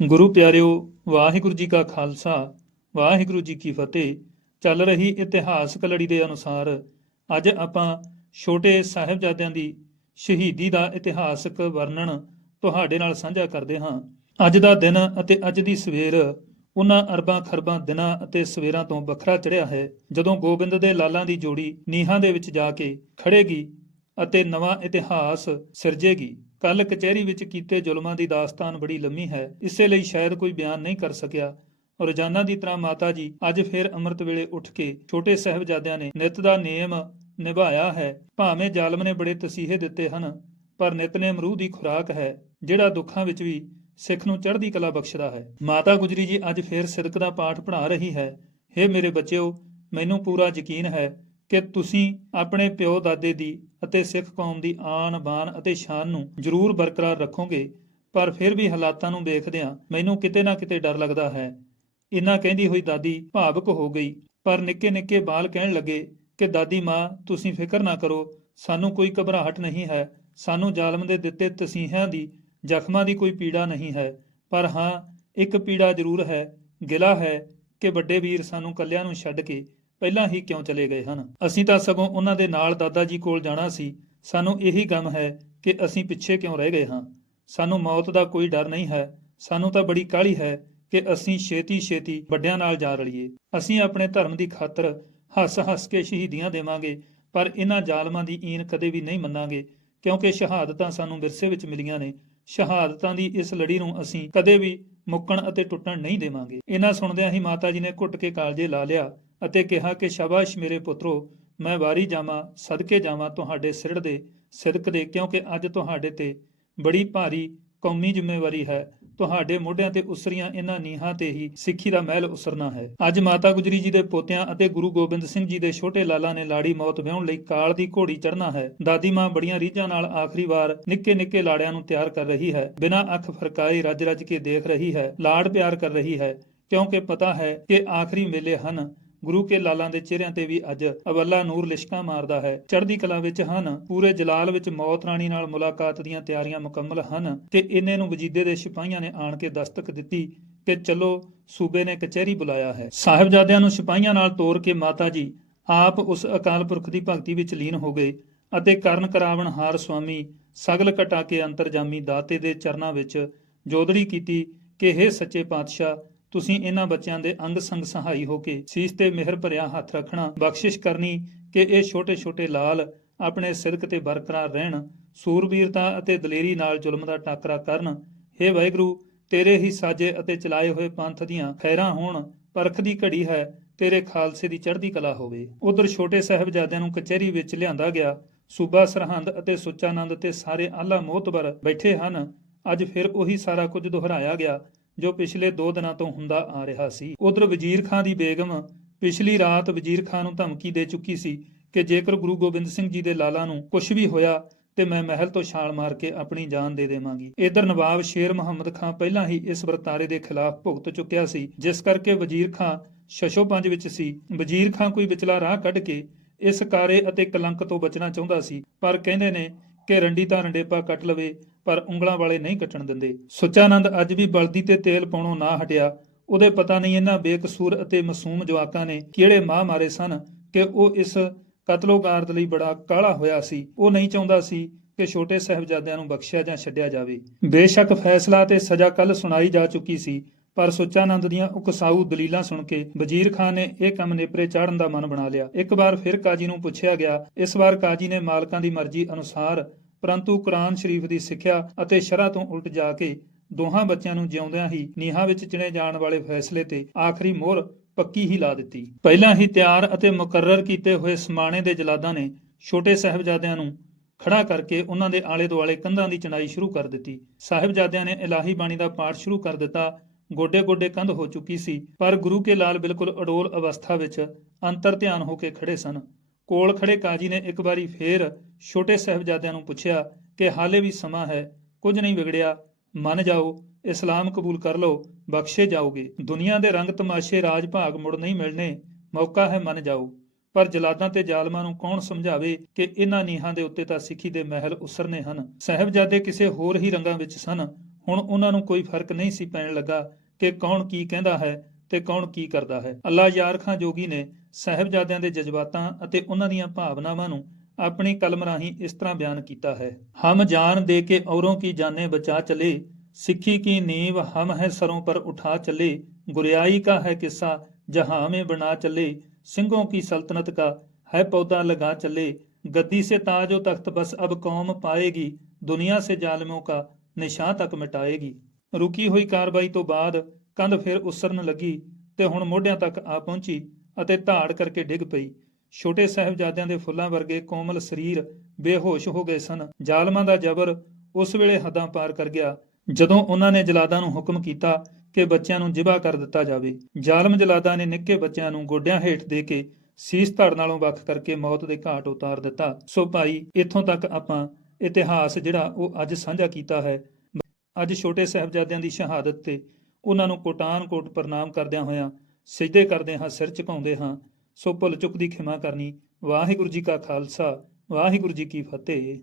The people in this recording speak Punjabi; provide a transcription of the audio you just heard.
ਗੁਰੂ ਪਿਆਰਿਓ, ਵਾਹਿਗੁਰੂ ਜੀ ਕਾ ਖਾਲਸਾ, ਵਾਹਿਗੁਰੂ ਜੀ ਕੀ ਫਤਿਹ। ਚੱਲ ਰਹੀ ਇਤਿਹਾਸਕ ਲੜੀ ਦੇ ਅਨੁਸਾਰ ਅੱਜ ਆਪਾਂ ਛੋਟੇ ਸਾਹਿਬਜ਼ਾਦਿਆਂ ਦੀ ਸ਼ਹੀਦੀ ਦਾ ਇਤਿਹਾਸਕ ਵਰਣਨ ਤੁਹਾਡੇ ਨਾਲ ਸਾਂਝਾ ਕਰਦੇ ਹਾਂ। ਅੱਜ ਦਾ ਦਿਨ ਅਤੇ ਅੱਜ ਦੀ ਸਵੇਰ ਉਹਨਾਂ ਅਰਬਾਂ ਖਰਬਾਂ ਦਿਨਾਂ ਅਤੇ ਸਵੇਰਾਂ ਤੋਂ ਵੱਖਰਾ ਚੜਿਆ ਹੈ, ਜਦੋਂ ਗੋਬਿੰਦ ਦੇ ਲਾਲਾਂ ਦੀ ਜੋੜੀ ਨੀਹਾਂ ਦੇ ਵਿੱਚ ਜਾ ਕੇ ਖੜੇਗੀ ਅਤੇ ਨਵਾਂ ਇਤਿਹਾਸ ਸਿਰਜੇਗੀ। ਕੱਲ ਕਚਹਿਰੀ ਵਿੱਚ ਕੀਤੇ ਜ਼ੁਲਮਾਂ ਦੀ ਦਾਸਤਾਨ ਬੜੀ ਲੰਮੀ ਹੈ। ਇਸੇ ਲਈ ਸ਼ਾਇਦ ਕੋਈ ਬਿਆਨ ਨਹੀਂ ਕਰ ਸਕਿਆ। ਰੋਜ਼ਾਨਾ ਦੀ ਤਰ੍ਹਾਂ ਮਾਤਾ ਜੀ ਅੱਜ ਫਿਰ ਅੰਮ੍ਰਿਤ ਵੇਲੇ ਉੱਠ ਕੇ ਛੋਟੇ ਸਾਹਿਬਜ਼ਾਦਿਆਂ ਨੇ ਨਿਤ ਦਾ ਨਿਯਮ ਨਿਭਾਇਆ ਹੈ। ਭਾਵੇਂ ਜ਼ਾਲਮ ਨੇ ਬੜੇ ਤਸੀਹੇ ਦਿੱਤੇ ਹਨ, ਪਰ ਨਿਤਨੇਮ ਰੂਹ ਦੀ ਖੁਰਾਕ ਹੈ, ਜਿਹੜਾ ਦੁੱਖਾਂ ਵਿੱਚ ਵੀ ਸਿੱਖ ਨੂੰ ਚੜ੍ਹਦੀ ਕਲਾ ਬਖਸ਼ਦਾ ਹੈ। ਮਾਤਾ ਗੁਜਰੀ ਜੀ ਅੱਜ ਫੇਰ ਸਿਦਕ ਦਾ ਪਾਠ ਪੜ੍ਹਾ ਰਹੀ ਹੈ। हे ਮੇਰੇ ਬੱਚਿਓ, ਮੈਨੂੰ ਪੂਰਾ ਯਕੀਨ ਹੈ ਕਿ ਤੁਸੀਂ ਆਪਣੇ ਪਿਓ ਦਾਦੇ ਦੀ ਅਤੇ ਸਿੱਖ ਕੌਮ ਦੀ ਆਨ ਬਾਨ ਅਤੇ ਸ਼ਾਨ ਨੂੰ ਜ਼ਰੂਰ ਬਰਕਰਾਰ ਰੱਖੋਗੇ, ਪਰ ਫਿਰ ਵੀ ਹਾਲਾਤਾਂ ਨੂੰ ਦੇਖਦਿਆਂ ਮੈਨੂੰ ਕਿਤੇ ਨਾ ਕਿਤੇ ਡਰ ਲੱਗਦਾ ਹੈ। ਇਨਾ ਕਹਿੰਦੀ ਹੋਈ ਦਾਦੀ ਭਾਵਕ ਹੋ ਗਈ, ਪਰ ਨਿੱਕੇ ਨਿੱਕੇ ਬਾਲ ਕਹਿਣ ਲੱਗੇ ਕਿ, ਦਾਦੀ ਮਾਂ, ਤੁਸੀਂ ਫਿਕਰ ਨਾ ਕਰੋ, ਸਾਨੂੰ ਕੋਈ ਘਬਰਾਹਟ ਨਹੀਂ ਹੈ, ਸਾਨੂੰ ਜ਼ਾਲਮ ਦੇ ਦਿੱਤੇ ਤਸੀਹਿਆਂ ਦੀ, ਜ਼ਖਮਾਂ ਦੀ ਕੋਈ ਪੀੜਾ ਨਹੀਂ ਹੈ, ਪਰ ਹਾਂ, ਇੱਕ ਪੀੜਾ ਜ਼ਰੂਰ ਹੈ, ਗਿਲਾ ਹੈ ਕਿ ਵੱਡੇ ਵੀਰ ਸਾਨੂੰ ਕੱਲਿਆਂ ਨੂੰ ਛੱਡ ਕੇ ਪਹਿਲਾਂ ਹੀ ਕਿਉਂ ਚਲੇ ਗਏ ਹਨ? ਅਸੀਂ ਤਾਂ ਸਗੋਂ ਉਹਨਾਂ ਦੇ ਨਾਲ ਦਾਦਾ ਜੀ ਕੋਲ ਜਾਣਾ ਸੀ। ਸਾਨੂੰ ਇਹੀ ਗਮ ਹੈ ਕਿ ਅਸੀਂ ਪਿੱਛੇ ਕਿਉਂ ਰਹਿ ਗਏ ਹਾਂ। ਸਾਨੂੰ ਮੌਤ ਦਾ ਕੋਈ ਡਰ ਨਹੀਂ ਹੈ। ਸਾਨੂੰ ਤਾਂ ਬੜੀ ਕਾਹਲੀ ਹੈ ਕਿ ਅਸੀਂ ਛੇਤੀ ਛੇਤੀ ਵੱਡਿਆਂ ਨਾਲ ਜਾ ਰਲੀਏ। ਅਸੀਂ ਆਪਣੇ ਧਰਮ ਦੀ ਖਾਤਰ ਹੱਸ ਹੱਸ ਕੇ ਸ਼ਹੀਦੀਆਂ ਦੇਵਾਂਗੇ, ਪਰ ਇਹਨਾਂ ਜ਼ਾਲਮਾਂ ਦੀ ਈਨ ਕਦੇ ਵੀ ਨਹੀਂ ਮੰਨਾਂਗੇ, ਕਿਉਂਕਿ ਸ਼ਹਾਦਤਾਂ ਸਾਨੂੰ ਵਿਰਸੇ ਵਿੱਚ ਮਿਲੀਆਂ ਨੇ। ਸ਼ਹਾਦਤਾਂ ਦੀ ਇਸ ਲੜੀ ਨੂੰ ਅਸੀਂ ਕਦੇ ਵੀ ਮੁੱਕਣ ਅਤੇ ਟੁੱਟਣ ਨਹੀਂ ਦੇਵਾਂਗੇ। ਇਹਨਾਂ ਸੁਣਦਿਆਂ ਹੀ ਮਾਤਾ ਜੀ ਨੇ ਘੁੱਟ ਕੇ ਕਾਲਜੇ ਲਾ ਲਿਆ। ਅਤੇ ਕਿਹਾ ਕਿ, ਸ਼ਾਬਾਸ਼ ਮੇਰੇ ਪੁੱਤਰੋ, ਮੈਂ ਵਾਰੀ ਜਾਵਾਂ, ਸਦਕੇ ਜਾਵਾਂ ਤੁਹਾਡੇ ਸਿਰੜ ਦੇ ਸਿਦਕ ਦੇ, ਕਿਉਂਕਿ ਅੱਜ ਤੁਹਾਡੇ ਤੇ ਬੜੀ ਭਾਰੀ ਕੌਮੀ ਜ਼ਿੰਮੇਵਾਰੀ ਹੈ। ਤੁਹਾਡੇ ਮੋਢਿਆਂ ਤੇ ਉਸਰੀਆਂ ਇਹਨਾਂ ਨੀਹਾਂ ਤੇ ਹੀ ਸਿੱਖੀ ਦਾ ਮਹਿਲ ਉਸਰਨਾ ਹੈ। ਅੱਜ ਮਾਤਾ ਗੁਜਰੀ ਜੀ ਦੇ ਪੋਤਿਆਂ ਅਤੇ ਗੁਰੂ ਗੋਬਿੰਦ ਸਿੰਘ ਜੀ ਦੇ ਛੋਟੇ ਲਾਲਾ ਨੇ ਲਾੜੀ ਮੌਤ ਵਿਆਹਣ ਲਈ ਕਾਲ ਦੀ ਘੋੜੀ ਚੜ੍ਹਨਾ ਹੈ। ਦਾਦੀ ਮਾਂ ਬੜੀਆਂ ਰੀਝਾਂ ਨਾਲ ਆਖਰੀ ਵਾਰ ਨਿੱਕੇ ਨਿੱਕੇ ਲਾੜਿਆਂ ਨੂੰ ਤਿਆਰ ਕਰ ਰਹੀ ਹੈ। ਬਿਨਾਂ ਅੱਖ ਫਰਕਾਈ ਰੱਜ ਰੱਜ ਕੇ ਦੇਖ ਰਹੀ ਹੈ। ਲਾੜ ਪਿਆਰ ਕਰ ਰਹੀ ਹੈ, ਕਿਉਂਕਿ ਪਤਾ ਹੈ ਕਿ ਆਖਰੀ ਮੇਲੇ ਹਨ। ਗੁਰੂ ਕੇ ਲਾਲਾਂ ਦੇ ਚਿਹਰਿਆਂ ਤੇ ਵੀ ਅੱਜ ਅਵੱਲਾ ਨੂਰ ਲਿਸ਼ਕਾ ਮਾਰਦਾ ਹੈ। ਚੜ੍ਹਦੀ ਕਲਾ ਵਿੱਚ ਹਨ, ਪੂਰੇ ਜਲਾਲ ਵਿੱਚ ਮੌਤ ਰਾਣੀ ਨਾਲ ਮੁਲਾਕਾਤ ਦੀਆਂ ਤਿਆਰੀਆਂ ਮੁਕੰਮਲ ਹਨ ਤੇ ਇੰਨੇ ਨੂੰ ਵਜੀਦੇ ਦੇ ਸਿਪਾਹੀਆਂ ਨੇ ਆਣ ਕੇ ਦਸਤਕ ਦਿੱਤੀ ਕਿ ਚਲੋ, ਸੂਬੇ ਨੇ ਕਚਹਿਰੀ ਬੁਲਾਇਆ ਹੈ। ਸਾਹਿਬਜ਼ਾਦਿਆਂ ਨੂੰ ਸਿਪਾਹੀਆਂ ਨਾਲ ਤੋਰ ਕੇ ਮਾਤਾ ਜੀ, ਆਪ ਉਸ ਅਕਾਲ ਪੁਰਖ ਦੀ ਭਗਤੀ ਵਿੱਚ ਲੀਨ ਹੋ ਗਏ ਅਤੇ ਕਰਨ ਕਰਾਵਣ ਹਾਰ ਸੁਆਮੀ, ਸਗਲ ਕਟਾ ਕੇ ਅੰਤਰਜਾਮੀ ਦਾਤੇ ਦੇ ਚਰਨਾਂ ਵਿੱਚ ਜੋਦੜੀ ਕੀਤੀ ਕਿ हे ਸੱਚੇ ਪਾਤਸ਼ਾਹ ਤੁਸੀਂ ਇਹਨਾਂ ਬੱਚਿਆਂ ਦੇ ਅੰਗ ਸੰਗ ਸਹਾਈ ਹੋ ਕੇ ਸੀਸ ਤੇ ਮਿਹਰ ਭਰਿਆ ਹੱਥ ਰੱਖਣਾ ਬਖਸ਼ਿਸ਼ ਕਰਨੀ ਕਿ ਇਹ ਛੋਟੇ-ਛੋਟੇ ਲਾਲ ਆਪਣੇ ਸਿਦਕ ਤੇ ਬਰਕਰਾਰ ਰਹਿਣ, ਸੂਰਬੀਰਤਾ ਅਤੇ ਦਲੇਰੀ ਨਾਲ ਜ਼ੁਲਮ ਦਾ ਟਾਕਰਾ ਕਰਨ। हे ਵਾਹਿਗੁਰੂ, ਤੇਰੇ ਹੀ ਸਾਜੇ ਅਤੇ ਚਲਾਏ ਹੋਏ ਪੰਥ ਦੀਆਂ ਖੈਰਾਂ ਹੋਣ, ਪਰਖ ਦੀ ਘੜੀ ਹੈ, ਤੇਰੇ ਖਾਲਸੇ ਦੀ ਚੜ੍ਹਦੀ ਕਲਾ ਹੋਵੇ। ਉਧਰ ਛੋਟੇ ਸਾਹਿਬਜ਼ਾਦਿਆਂ ਨੂੰ ਕਚਹਿਰੀ ਵਿੱਚ ਲਿਆਂਦਾ ਗਿਆ, ਸੂਬਾ ਸਰਹੰਦ ਅਤੇ ਸੁੱਚਾਨੰਦ ਤੇ ਸਾਰੇ ਆਲਾ ਮੋਹਤਬਰ ਬੈਠੇ ਹਨ। ਅੱਜ ਫਿਰ ਉਹੀ ਸਾਰਾ ਕੁਝ ਦੁਹਰਾਇਆ ਗਿਆ। ਜੋ ਪਿਛਲੇ 2 ਦਿਨਾਂ ਤੋਂ ਹੁੰਦਾ ਆ ਰਿਹਾ ਸੀ। ਉਧਰ ਵਜ਼ੀਰ ਖਾਨ ਦੀ ਬੇਗਮ ਪਿਛਲੀ ਰਾਤ ਵਜ਼ੀਰ ਖਾਨ ਨੂੰ ਧਮਕੀ ਦੇ ਚੁੱਕੀ ਸੀ ਕਿ ਜੇਕਰ ਗੁਰੂ ਗੋਬਿੰਦ ਸਿੰਘ ਜੀ ਦੇ ਲਾਲਾ ਨੂੰ ਕੁਝ ਵੀ ਹੋਇਆ ਤੇ ਮੈਂ ਮਹਿਲ ਤੋਂ ਛਾਲ ਮਾਰ ਕੇ ਆਪਣੀ ਜਾਨ ਦੇ ਦੇਵਾਂਗੀ। ਇਧਰ ਨਵਾਬ ਸ਼ੇਰ ਮੁਹੰਮਦ ਖਾਨ ਪਹਿਲਾਂ ਹੀ ਇਸ ਵਰਤਾਰੇ ਦੇ ਖਿਲਾਫ ਭੁਗਤ ਚੁੱਕਿਆ ਸੀ, ਜਿਸ ਕਰਕੇ ਵਜ਼ੀਰ ਖਾਨ ਸ਼ਸ਼ੋਪੰਜ ਵਿੱਚ ਸੀ। ਵਜ਼ੀਰ ਖਾਨ ਕੋਈ ਵਿਚਲਾ ਰਾਹ ਕੱਢ ਕੇ ਇਸ ਕਾਰੇ ਅਤੇ ਕਲੰਕ ਤੋਂ ਬਚਣਾ ਚਾਹੁੰਦਾ ਸੀ, ਪਰ ਕਹਿੰਦੇ ਨੇ ਕਿ ਰੰਡੀ ਤਾਂ ਰੰਡੇਪਾ ਕੱਟ ਲਵੇ ਪਰ ਉਂਗਲਾਂ ਵਾਲੇ ਨਹੀਂ ਕੱਟਣ ਦਿੰਦੇ। ਸੁੱਚਾਨੰਦ ਅੱਜ ਵੀ ਬਲਦੀ ਤੇ ਤੇਲ ਪਾਉਣੋਂ ਨਾ ਹਟਿਆ। ਉਹਦੇ ਪਤਾ ਨਹੀਂ ਇਹਨਾਂ ਬੇਕਸੂਰ ਅਤੇ ਮਾਸੂਮ ਜਵਾਕਾਂ ਨੇ ਕਿਹੜੇ ਮਾਂ ਮਾਰੇ ਸਨ ਕਿ ਉਹ ਇਸ ਕਤਲੋਗਾਰਦ ਲਈ ਬੜਾ ਕਾਲਾ ਹੋਇਆ ਸੀ। ਉਹ ਨਹੀਂ ਚਾਹੁੰਦਾ ਸੀ ਕਿ ਛੋਟੇ ਸਾਹਿਬਜ਼ਾਦਿਆਂ ਨੂੰ ਬਖਸ਼ਿਆ ਜਾਂ ਛੱਡਿਆ ਜਾਵੇ। ਬੇਸ਼ੱਕ ਫੈਸਲਾ ਤੇ ਸਜ਼ਾ ਕੱਲ ਸੁਣਾਈ ਜਾ ਚੁੱਕੀ ਸੀ, ਪਰ ਸੁੱਚਾਨੰਦ ਦੀਆਂ ਉਕਸਾਊ ਦਲੀਲਾਂ ਸੁਣ ਕੇ ਵਜ਼ੀਰ ਖਾਨ ਨੇ ਇਹ ਕੰਮ ਨੇਪਰੇ ਚਾੜਨ ਦਾ ਮਨ ਬਣਾ ਲਿਆ। ਇੱਕ ਵਾਰ ਫਿਰ ਕਾਜੀ ਨੂੰ ਪੁੱਛਿਆ ਗਿਆ, ਇਸ ਵਾਰ ਕਾਜੀ ਨੇ ਮਾਲਕਾਂ ਦੀ ਮਰਜ਼ੀ ਅਨੁਸਾਰ ਪਰੰਤੂ ਕੁਰਾਨ ਸ਼ਰੀਫ ਦੀ ਸਿੱਖਿਆ ਅਤੇ ਸ਼ਰਅ ਤੋਂ ਉਲਟ ਜਾ ਕੇ ਦੋਹਾਂ ਬੱਚਿਆਂ ਨੂੰ ਜਿਉਂਦਿਆਂ ਹੀ ਨੀਹਾਂ ਵਿੱਚ ਚਿਣੇ ਜਾਣ ਵਾਲੇ ਫੈਸਲੇ ਤੇ ਆਖਰੀ ਮੋਹਰ ਪੱਕੀ ਹੀ ਲਾ ਦਿੱਤੀ। ਪਹਿਲਾਂ ਹੀ ਤਿਆਰ ਅਤੇ ਮੁਕਰਰ ਕੀਤੇ ਹੋਏ ਸਮਾਣੇ ਦੇ ਜਲਾਦਾਂ ਨੇ ਛੋਟੇ ਸਾਹਿਬਜ਼ਾਦਿਆਂ ਨੂੰ ਖੜਾ ਕਰਕੇ ਉਹਨਾਂ ਦੇ ਆਲੇ ਦੁਆਲੇ ਕੰਧਾਂ ਦੀ ਚਣਾਈ ਸ਼ੁਰੂ ਕਰ ਦਿੱਤੀ। ਸਾਹਿਬਜ਼ਾਦਿਆਂ ਨੇ ਇਲਾਹੀ ਬਾਣੀ ਦਾ ਪਾਠ ਸ਼ੁਰੂ ਕਰ ਦਿੱਤਾ। ਗੋਡੇ-ਗੋਡੇ ਕੰਧ ਹੋ ਚੁੱਕੀ ਸੀ, ਪਰ ਗੁਰੂ ਕੇ ਲਾਲ ਬਿਲਕੁਲ ਅਡੋਲ ਅਵਸਥਾ ਵਿੱਚ ਅੰਤਰ ਧਿਆਨ ਹੋ ਕੇ ਖੜੇ ਸਨ। ਕੋਲ ਖੜੇ ਕਾਜੀ ਨੇ ਇੱਕ ਵਾਰੀ ਫੇਰ ਛੋਟੇ ਸਾਹਿਬਜ਼ਾਦਿਆਂ ਨੂੰ ਪੁੱਛਿਆ ਕਿ ਹਾਲੇ ਵੀ ਸਮਾਂ ਹੈ, ਕੁਝ ਨਹੀਂ ਵਿਗੜਿਆ, ਮੰਨ ਜਾਓ, ਇਸਲਾਮ ਕਬੂਲ ਕਰ ਲਓ, ਬਖਸ਼ੇ ਜਾਓਗੇ। ਦੁਨੀਆ ਦੇ ਰੰਗ ਤਮਾਸ਼ੇ ਰਾਜ ਭਾਗ ਮੁੜ ਨਹੀਂ ਮਿਲਣੇ, ਮੌਕਾ ਹੈ ਮੰਨ ਜਾਓ। ਪਰ ਜਲਾਦਾਂ ਤੇ ਜ਼ਾਲਮਾਂ ਨੂੰ ਕੌਣ ਸਮਝਾਵੇ ਕਿ ਇਹਨਾਂ ਨੀਹਾਂ ਦੇ ਉੱਤੇ ਤਾਂ ਸਿੱਖੀ ਦੇ ਮਹਿਲ ਉਸਰਨੇ ਹਨ? ਸਾਹਿਬਜ਼ਾਦੇ ਕਿਸੇ ਹੋਰ ਹੀ ਰੰਗਾਂ ਵਿੱਚ ਸਨ। ਹੁਣ ਉਹਨਾਂ ਨੂੰ ਕੋਈ ਫ਼ਰਕ ਨਹੀਂ ਸੀ ਪੈਣ ਲੱਗਾ ਕਿ ਕੌਣ ਕੀ ਕਹਿੰਦਾ ਹੈ ਤੇ ਕੌਣ ਕੀ ਕਰਦਾ ਹੈ। ਅੱਲਾ ਯਾਰ ਖਾਂ ਜੋਗੀ ਨੇ ਸਹਿਬਜ਼ਾਦਿਆਂ ਦੇ ਜਜ਼ਬਾਤਾਂ ਅਤੇ ਉਹਨਾਂ ਦੀਆਂ ਭਾਵਨਾਵਾਂ ਨੂੰ ਆਪਣੀ ਕਲਮ ਰਾਹੀਂ ਇਸ ਤਰ੍ਹਾਂ ਬਿਆਨ ਕੀਤਾ ਹੈ। ਹਮ ਜਾਨ ਦੇ ਕੇ ਔਰੋਂ ਕੀ ਜਾਨੇ ਬਚਾ ਚਲੇ, ਸਿੱਖੀ ਕੀ ਨੀਂਵ ਹਮ ਹੈ ਸਰੋਂ ਪਰ ਉਠਾ ਚਲੇ, ਗੁਰਿਆਈ ਕਾ ਹੈ ਕਿੱਸਾ ਜਹਾਂ ਮੇ ਬਣਾ ਚਲੇ, ਸਿੰਘੋਂ ਕੀ ਸਲਤਨਤ ਕਾ ਹੈ ਪੌਦਾ ਲਗਾ ਚਲੇ, ਗੱਦੀ ਸੇ ताज और तख्त बस अब कौम पाएगी दुनिया से जालमों का ਨਿਸ਼ਾਨ ਤੱਕ ਮਿਟਾਏਗੀ। ਰੁਕੀ ਹੋਈ ਕਾਰਵਾਈ ਤੋਂ ਬਾਅਦ ਕੰਧ ਫਿਰ ਉਸਰਨ ਲੱਗੀ ਤੇ ਹੁਣ ਮੋਢਿਆਂ ਤੱਕ ਆ ਪਹੁੰਚੀ ਅਤੇ ਧਾੜ ਕਰਕੇ ਡਿੱਗ ਪਈ। ਛੋਟੇ ਸਾਹਿਬਜ਼ਾਦਿਆਂ ਦੇ ਫੁੱਲਾਂ ਵਰਗੇ ਕੋਮਲ ਸਰੀਰ ਬੇਹੋਸ਼ ਹੋ ਗਏ ਸਨ। ਜ਼ਾਲਮਾਂ ਦਾ ਜ਼ਬਰ ਉਸ ਵੇਲੇ ਹੱਦਾਂ ਪਾਰ ਕਰ ਗਿਆ, ਜਦੋਂ ਉਹਨਾਂ ਨੇ ਜਲਾਦਾਂ ਨੂੰ ਹੁਕਮ ਕੀਤਾ ਕਿ ਬੱਚਿਆਂ ਨੂੰ ਜ਼ਿਬਾ ਕਰ ਦਿੱਤਾ ਜਾਵੇ। ਜ਼ਾਲਮ ਜਲਾਦਾਂ ਨੇ ਨਿੱਕੇ ਬੱਚਿਆਂ ਨੂੰ ਗੋਡਿਆਂ ਹੇਠ ਦੇ ਕੇ ਸੀਸ ਧੜ ਨਾਲੋਂ ਵੱਖ ਕਰਕੇ ਮੌਤ ਦੇ ਘਾਟ ਉਤਾਰ ਦਿੱਤਾ। ਸੋ ਭਾਈ, ਇੱਥੋਂ ਤੱਕ ਆਪਾਂ ਇਤਿਹਾਸ ਜਿਹੜਾ ਉਹ ਅੱਜ ਸਾਂਝਾ ਕੀਤਾ ਹੈ, ਅੱਜ ਛੋਟੇ ਸਾਹਿਬਜ਼ਾਦਿਆਂ ਦੀ ਸ਼ਹਾਦਤ ਤੇ ਉਹਨਾਂ ਨੂੰ ਕੋਟਾਨ ਕੋਟ ਪ੍ਰਣਾਮ ਕਰਦਿਆਂ ਹੋਇਆਂ ਸਿਜਦੇ ਕਰਦੇ ਹਾਂ, ਸਿਰ ਝੁਕਾਉਂਦੇ ਹਾਂ, ਸੋ ਭੁੱਲ ਚੁੱਕ ਦੀ ਖਿਮਾ ਕਰਨੀ। ਵਾਹਿਗੁਰੂ ਜੀ ਕਾ ਖਾਲਸਾ, ਵਾਹਿਗੁਰੂ ਜੀ ਕੀ ਫਤਿਹ।